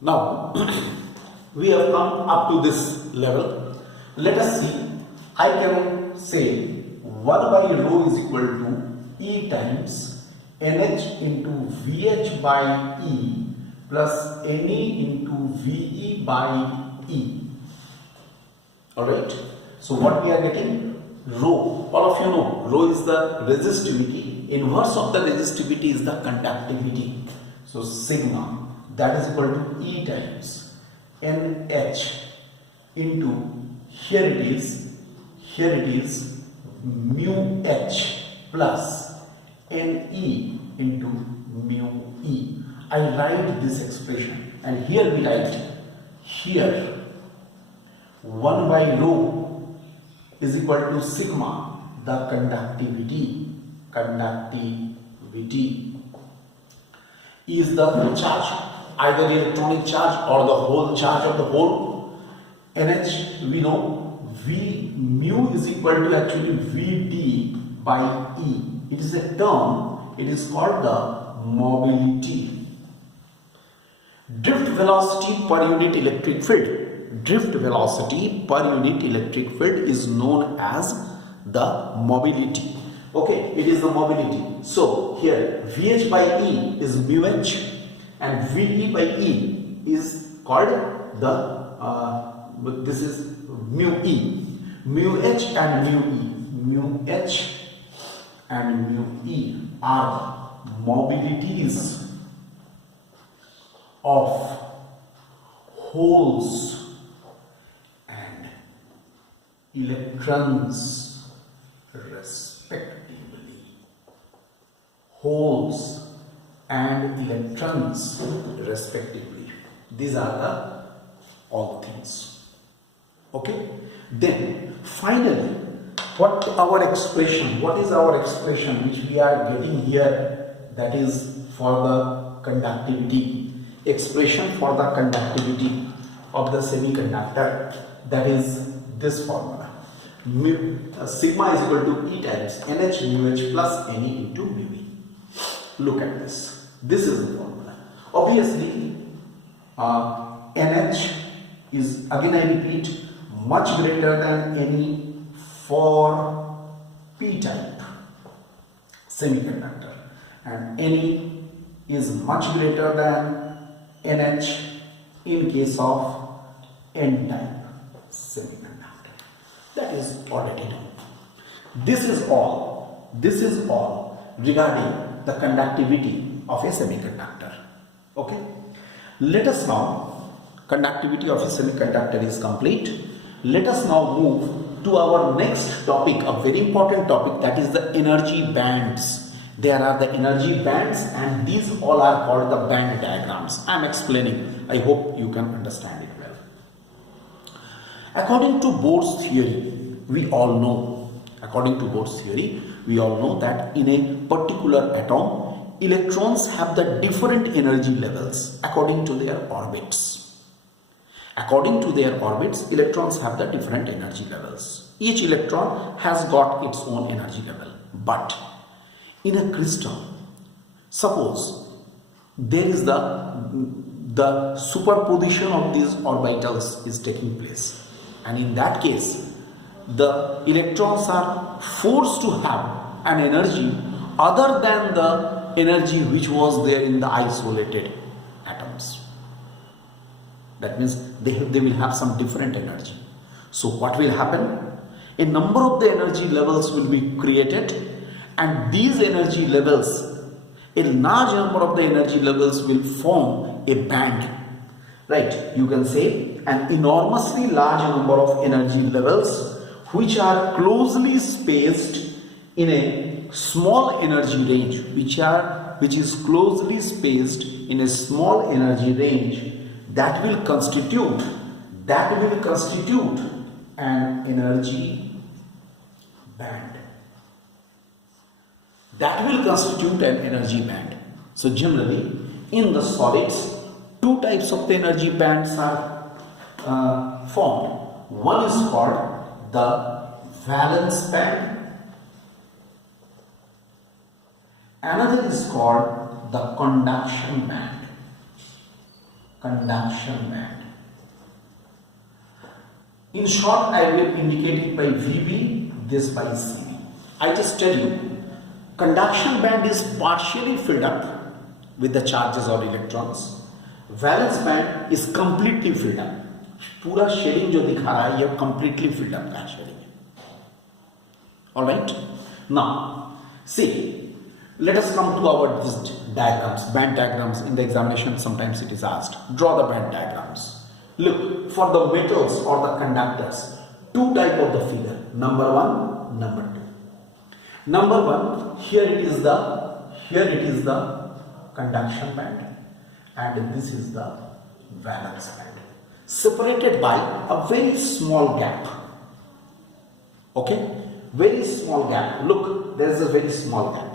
Now we have come up to this level. Let us see. I can say 1 by rho is equal to E times NH into VH by E plus NE into VE by E. Alright. So what we are getting? Rho. All of you know rho is the resistivity. Inverse of the resistivity is the conductivity. So sigma, that is equal to E times NH into, here it is mu H plus Ne into mu E. I write this expression and here we write, here 1 by rho is equal to sigma, the conductivity is the charge, either electronic charge or the whole charge of the whole. NH we know, V mu is equal to actually Vd by E. It is a term, it is called the mobility. Drift velocity per unit electric field. Drift velocity per unit electric field is known as the mobility. Okay, it is the mobility. So here Vh by E is mu H and Ve by E is called the this is mu E. Mu H and mu E. Mu H and mu E are mobilities of holes and electrons respectively. Holes and electrons respectively. These are the all things. Okay? Then finally, what is our expression which we are getting here, that is for the conductivity. Expression for the conductivity of the semiconductor, that is this formula. Sigma is equal to E times NH mu H plus Ne into mu E. Look at this. This is the formula. Obviously, NH is, again I repeat, much greater than Ne for P-type semiconductor, and Ne is much greater than NH in case of N-type semiconductor. That is already known. This is all regarding the conductivity of a semiconductor. Okay, let us now, conductivity of a semiconductor is complete. Let us now move to our next topic, a very important topic, that is the energy bands. There are the energy bands and these all are called the band diagrams. I am explaining. I hope you can understand it well. According to Bohr's theory, we all know that in a particular atom, electrons have the different energy levels according to their orbits. According to their orbits, electrons have the different energy levels. Each electron has got its own energy level. But in a crystal, suppose there is the superposition of these orbitals is taking place, and in that case the electrons are forced to have an energy other than the energy which was there in the isolated atoms. That means they will have some different energy. So what will happen? A number of the energy levels will be created, and these energy levels, a large number of the energy levels will form a band. Right? You can say an enormously large number of energy levels which are closely spaced in a small energy range, which is closely spaced in a small energy range, that will constitute an energy band. So generally in the solids, two types of the energy bands are formed. One is called the valence band, another is called the conduction band. conduction band. In short, I will indicate it by VB, this by CB. I just tell you, conduction band is partially filled up with the charges or electrons. Valence band is completely filled up. पूरा sharing जो दिखा रहा है ये completely filled up का sharing है. All right. Now, see, let us come to our this diagrams, band diagrams. In the examination, sometimes it is asked. Draw the band diagrams. Look, for the metals or the conductors, two type of the figure. Number one, number two. Number one, here it is the conduction band, and this is the valence band, separated by a very small gap. Okay, very small gap. Look, there is a very small gap,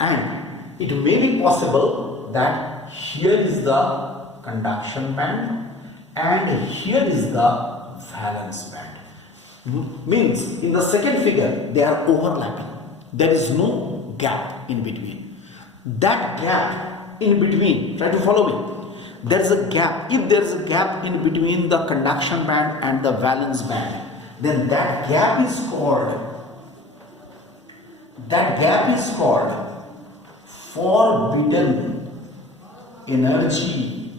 and it may be possible that here is the conduction band and here is the valence band. Means in the second figure they are overlapping. There is no gap in between. That gap in between, try to follow me. There is a gap. If there is a gap in between the conduction band and the valence band, then that gap is called forbidden energy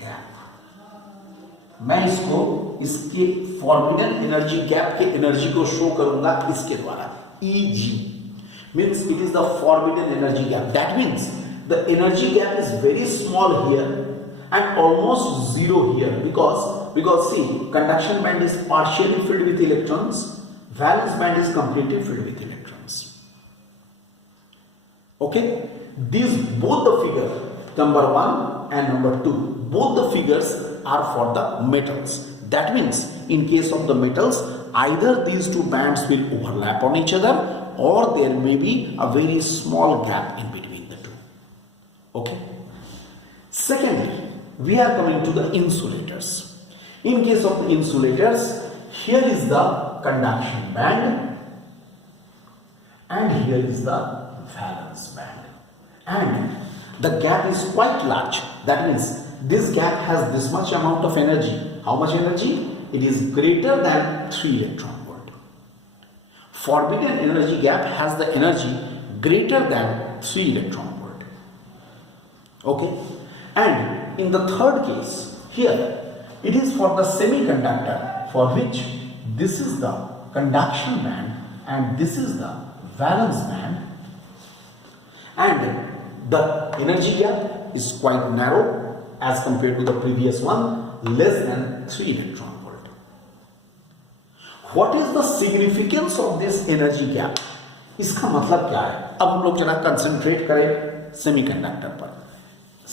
gap. मैं इसके forbidden energy gap के energy को show करूंगा इसके द्वारा. EG means it is the forbidden energy gap. That means the energy gap is very small here and almost zero here, because see, conduction band is partially filled with electrons, valence band is completely filled with electrons. Okay, these both the figure number 1 and number 2, both the figures are for the metals. That means in case of the metals, either these two bands will overlap on each other or there may be a very small gap in between the two. Okay. Secondly, we are coming to the insulators. In case of the insulators, here is the conduction band and here is the valence band, and the gap is quite large. That means this gap has this much amount of energy. How much energy? It is greater than 3 electron volt. Forbidden energy gap has the energy greater than 3 electron volt. Okay, and in the third case, here it is for the semiconductor, for which this is the conduction band and this is the valence band, and the energy gap is quite narrow as compared to the previous one, less than 3 electron volt. What is the significance of this energy gap? इसका मतलब क्या है? अब हम लोग जरा concentrate करें semiconductor पर.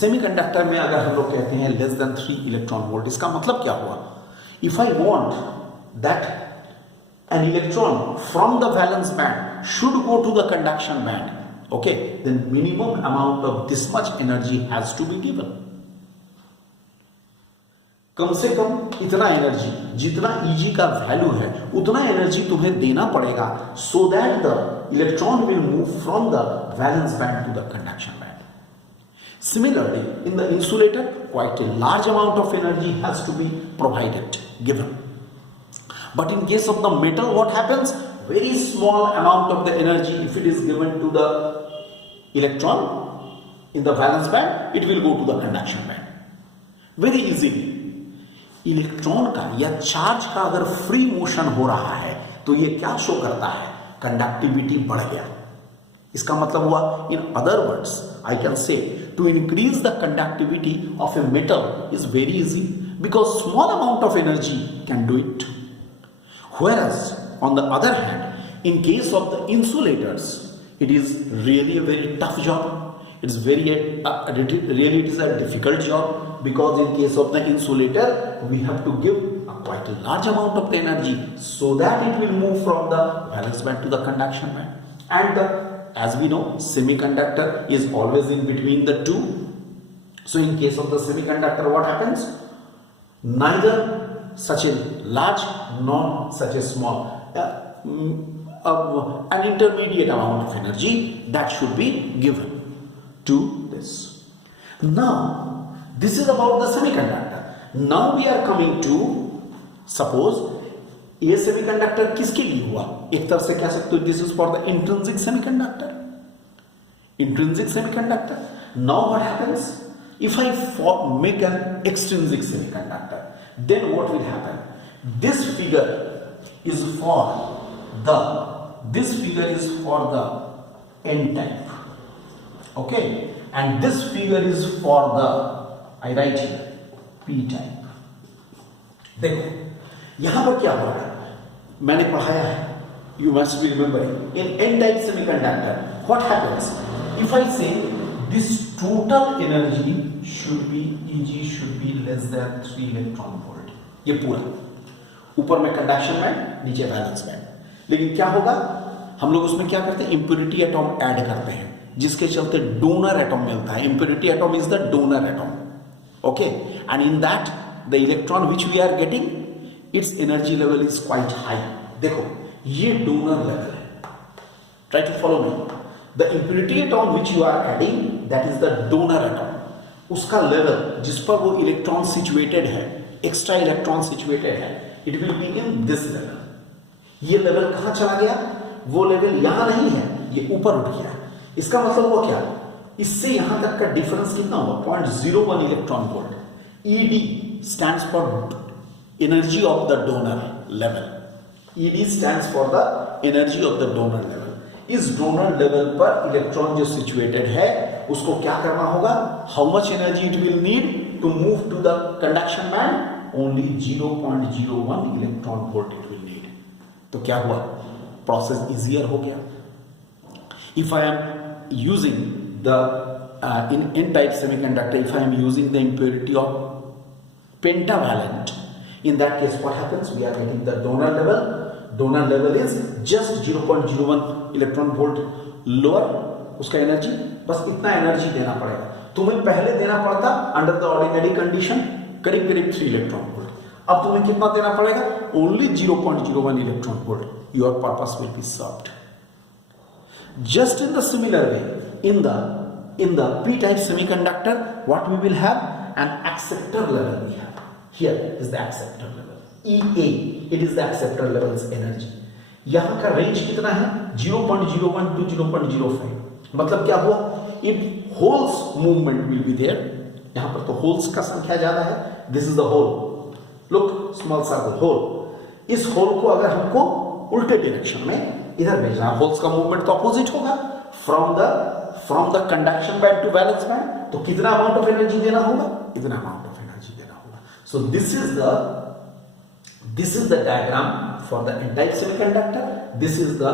सेमीकंडक्टर में अगर हम लोग कहते हैं लेस देन 3 इलेक्ट्रॉन वोल्ट, इसका मतलब क्या हुआ? If I want that an electron from the valence band should go to the conduction band, okay, then minimum amount of this much energy has to be given. कम से कम इतना energy, जितना Eg का value है उतना energy तुम्हें देना पड़ेगा, so that the electron will move from the valence band to the conduction band. Similarly, in the insulator, quite a large amount of energy has to be provided, given. But in case of the metal, what happens? Very small amount of the energy, if it is given to the electron in the valence band, it will go to the conduction band. Very easily. Electron का या charge का अगर free motion हो रहा है तो ये क्या शो करता है? कंडक्टिविटी बढ़ गया. इसका मतलब हुआ, in other words I can say, to increase the conductivity of a metal is very easy because small amount of energy can do it. Whereas on the other hand, in case of the insulators, it is really a very tough job. It's really it is a difficult job, because in case of the insulator, we have to give quite a large amount of energy so that it will move from the valence band to the conduction band. And as we know, semiconductor is always in between the two. So in case of the semiconductor, what happens? Neither such a large nor such a small, an intermediate amount of energy that should be given to this. Now, This is about the semiconductor. Now we are coming to, suppose ये semiconductor किसके लिए हुआ? एक तरह से कह सकते हो this is for the intrinsic semiconductor. Intrinsic semiconductor. Now what happens? If I make an extrinsic semiconductor, then what will happen? This figure is for the N type. Okay, and this figure is for the, I write here, P type. देखो यहां पर क्या हो रहा है, मैंने पढ़ाया है, you must be remembering. In N type semiconductor, what happens? If I say this total energy should be Eg should be less than 3 electron volt, ये पूरा ऊपर में कंडक्शन बैंड, नीचे वैलेंस बैंड. लेकिन क्या होगा, हम लोग उसमें क्या करते हैं, इंप्योरिटी एटॉम ऐड करते हैं, जिसके चलते डोनर एटॉम मिलता है. Impurity atom is the donor atom. Okay, and in that the electron which we are getting, its energy level is quite high. देखो ये डोनर लेवल है. Try to follow me. The impurity atom which you are adding, that is the donor atom. उसका level जिस पर वो electron situated है, extra electron situated है, it will be in this level. ये लेवल कहां चला गया? वो लेवल यहां नहीं है, ये ऊपर उठ गया. इसका मतलब वो क्या, इससे यहां तक का डिफरेंस कितना हुआ? 0.01 electron volt. ED stands for energy of the donor level. ED stands for the energy of the donor level. इस डोनर लेवल पर इलेक्ट्रॉन जो सिचुएटेड है उसको क्या करना होगा? How much energy it will need to move to the conduction band? Only 0.01 electron volt it will need. तो क्या हुआ? प्रोसेस इजियर हो गया. If I am using the in N type semiconductor, if I am using the impurity of pentavalent, in that case what happens? We are getting the donor level. Donor level is just 0.01 electron volt lower, उसका energy बस इतना energy देना पड़ेगा. तुम्हें पहले देना पड़ता under the ordinary condition करीब 3 इलेक्ट्रॉन वोल्ट. अब तुम्हें कितना देना पड़ेगा? Only 0.01 electron volt. Your purpose will be served. Just in the similar way, in the P type semiconductor, what we will have? An acceptor level we have. Here is the acceptor level. EA, it is the acceptor level's energy. यहां का range कितना है? 0.01 to 0.05. मतलब क्या हुआ? It holes movement will be there. यहां पर तो होल्स का संख्या ज्यादा है. This is the hole. Look, small circle hole. इस होल को अगर हमको उल्टे डायरेक्शन में इधर भेजना, होल्स का मूवमेंट तो अपोजिट होगा. From the conduction band to valence band, तो कितना अमाउंट ऑफ एनर्जी देना होगा? इतना अमाउंट ऑफ एनर्जी देना होगा. So this is the diagram for the N type semiconductor. This is the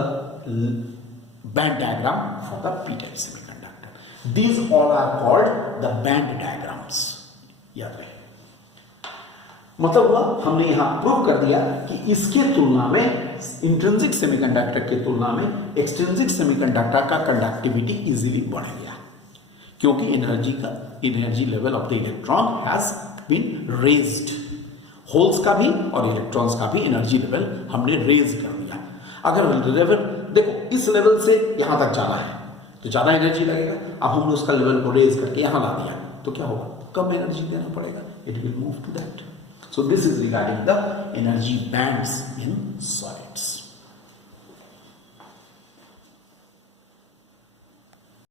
band diagram for the P type semiconductor. These all are called the band diagrams. याद रहे. मतलब हुआ हमने यहां प्रूव कर दिया कि इसके तुलना में, इंट्रिंसिक सेमीकंडक्टर की तुलना में एक्सट्रिंसिक सेमीकंडक्टर का कंडक्टिविटी इजीली बढ़ गया, क्योंकि energy level of the electron has been raised. Holes का भी और इलेक्ट्रॉन्स का भी एनर्जी लेवल हमने रेज कर दिया. अगर लेवल देखो इस लेवल से यहां तक जाना है तो ज्यादा एनर्जी लगेगा. अब हमने उसका लेवल को रेज करके यहां ला दिया तो क्या होगा? कम एनर्जी देना पड़ेगा. It will move to that. So this is regarding the energy bands in solids.